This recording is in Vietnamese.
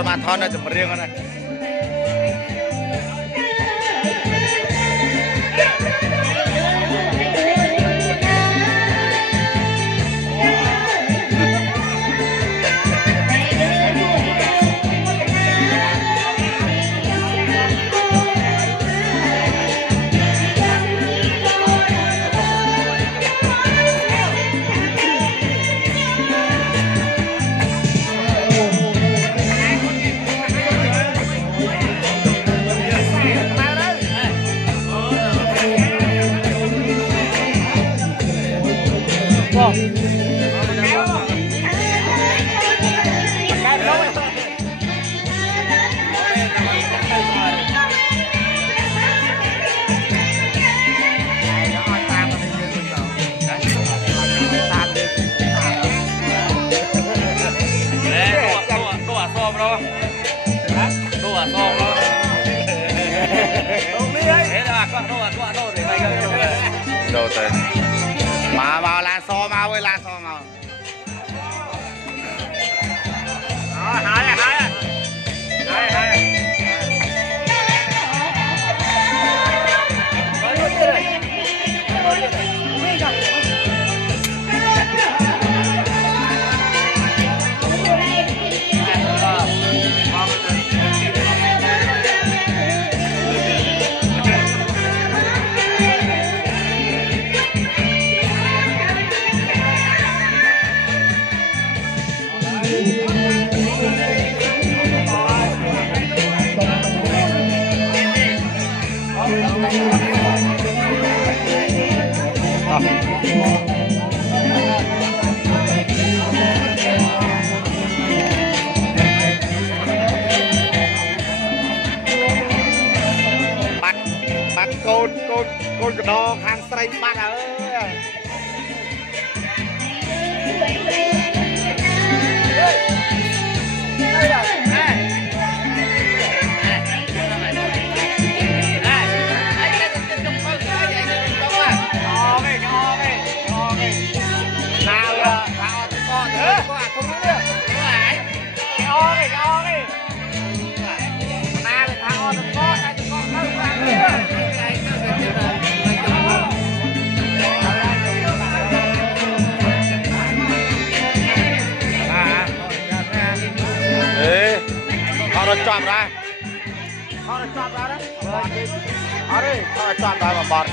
cho mà thon nó chụp riêng con này đâu tới mà vào là so mau ơi là so mau hai bắt côn cái đo hàng sấy bắt ơi nó chọn ra đó. Ở đây, nó chọn ra mà bọt.